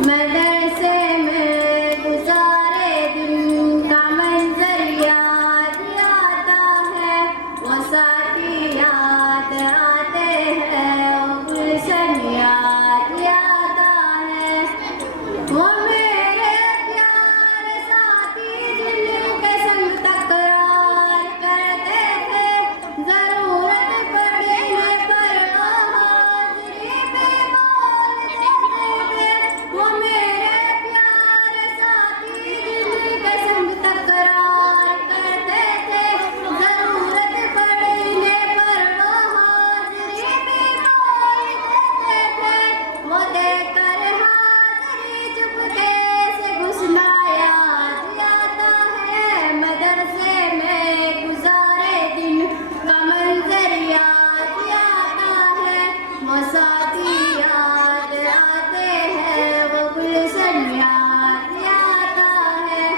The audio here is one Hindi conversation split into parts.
मदरसे में गुजारे दिन का मंजर याद आता है, वो साथी याद आते हैं, वो गुलशन याद आता है। वो मेरे प्यारे साथी जिनके संग तकरार करते थे, जरूरत पड़ने पर हाजिरी में बोलते थे। वो मेरे प्यारे साथी जिनके संग तकरार करते थे, जरूरत पड़ने पर हाजिरी में बोलते थे। वो देकर हाजिरी चुपके से घुसना याद आता है, मदरसे में गुजारे दिन का मंजर याद आता है, वो साथी याद आते हैं, वो गुलशन याद आता है।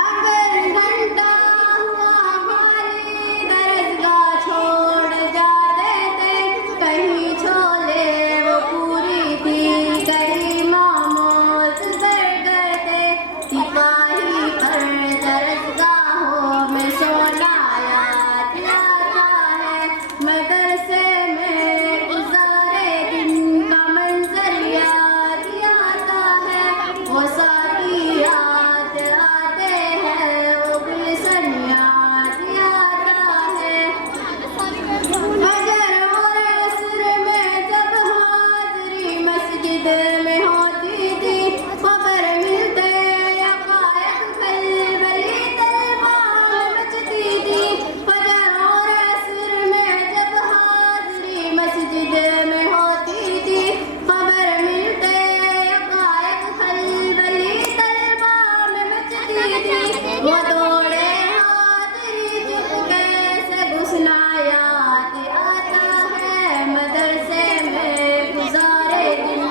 अगर घंटा हुआ खाली दरगाह छोड़ जाते थे, कहीं छोले वो पूरी थी, कहीं मोमोज बर्गर थे। सिपाही पर दरगाहों में सोना याद आता है, मदरसे में गुजारे दिन का मंजर याद आता है, वो साथी याद आते हैं, वो गुलशन याद आता है। फजर और असर में जब हाजिरी मस्जिद में होती थी, खबर मिलते यकायक खलबली तलवार मचती थी। फजर और असर में जब हाजिरी मस्जिद में होती थी, खबर मिलते यकायक खलबली तलवार मचती थी। वो दौड़े हाजिरी चुपके से घुसना याद आता है, मदरसे में गुजारे दिन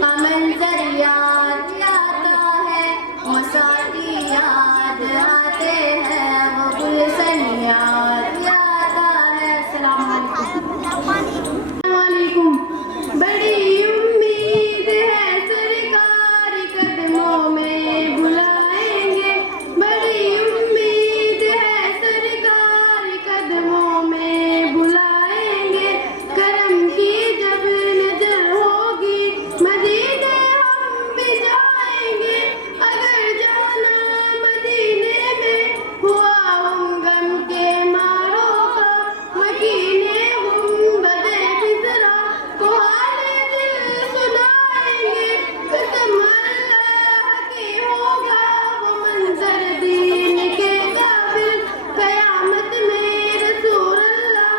का मंजर याद आता है, वो साथी याद आते हैं, वो गुलशन याद आता है। अस्सलाम वालेकुम। बड़ी उम्मीद है सरकारी कदमों में बुलाएंगे, बड़ी उम्मीद है सरकारी कदमों में बुलाएंगे। करम की जब नजर होगी मदीने हम भी जाएंगे, अगर जाना मदीने में हुआ हम गम के मारों का, मकीने हम बदे फिजरा को हाले दिल सुनाएंगे। कसम अल्लाह की होगा वो मंजर दीन के काबिल, कयामत में रसूल अल्लाह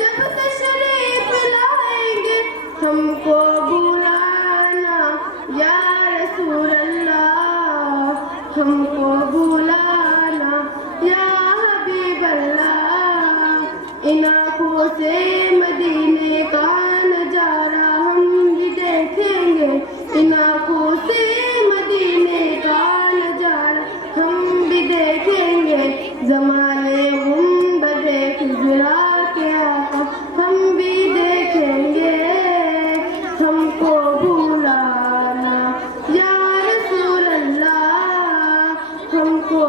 जब तशरीफ लाएंगे। हमको बुलाना या रसूल अल्लाह, हमको बुलाना या हबीब अल्लाह। इन आँखों से मदीने का नजारा हम भी देखेंगे, इन आँखों से मदीने का नजारा हम भी देखेंगे। जमाने गुंबदे खुजरा के आका हम भी देखेंगे। हमको बुलाना या रसूल अल्लाह, हमको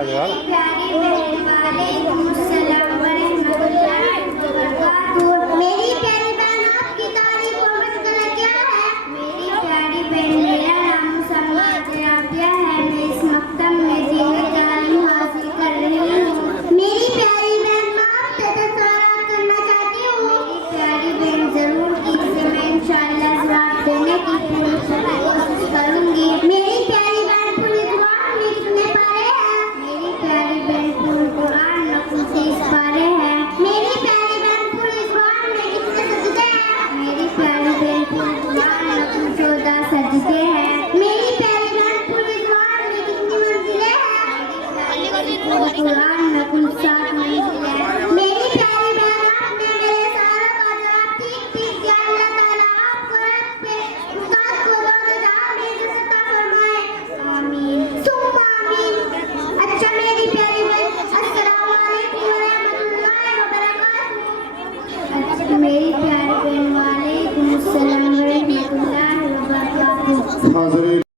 ला दो यार। प्यारी बहन वालेकुम अस्सलाम व रहमतुल्लाहि व बरकातुहू। मेरी प्यारी बहन आपकी तारीफ और मशगला क्या है? मेरी प्यारी बहन मेरा नाम मुसम्मा राबिया है। मैं इस मकतब में दीनी तालीम हासिल कर रही हूँ। मेरी प्यारी बहन मैं आपसे 10 सवाल करना चाहती हूँ। मेरी प्यारी बहन जरूर कीजिए, मैं इंशाअल्लाह जवाब देने की पूरी कोशिश करूँगी। मेरी प्यारी बहन पूरी कुरान में कितने पारे हैं? मेरी प्यारी बहन पूरी कुरान में 29 पारे हैं। मेरी प्यारी बहन पूरी कुरान में कितने सजदे हैं? मेरी प्यारी बहन पूरी कुरान में 14 सजदे हैं। मेरी प्यारी बहन पूरी कुरान में कितनी मंजिलें हैं? पूरी कुरान में कुल 7 मंजिलें हैं। मेरी प्यारी बहन आपने मेरे सवालों का जवाब ठीक ठीक दिया। अल्लाह ताला आपको रब्बे उस्ताद को दौलत जहां में इज्जत अता फरमाए। आमीन सुम्मा आमीन। अच्छा मेरी प्यारी बहन अस्सलाम वालेकुम व रहमतुल्लाहि व बरकातुहू। अच्छा मेरी प्यारी बहन वालेकुम अस्सलाम व रहमतुल्लाहि व बरकातुहू। हाज़रीन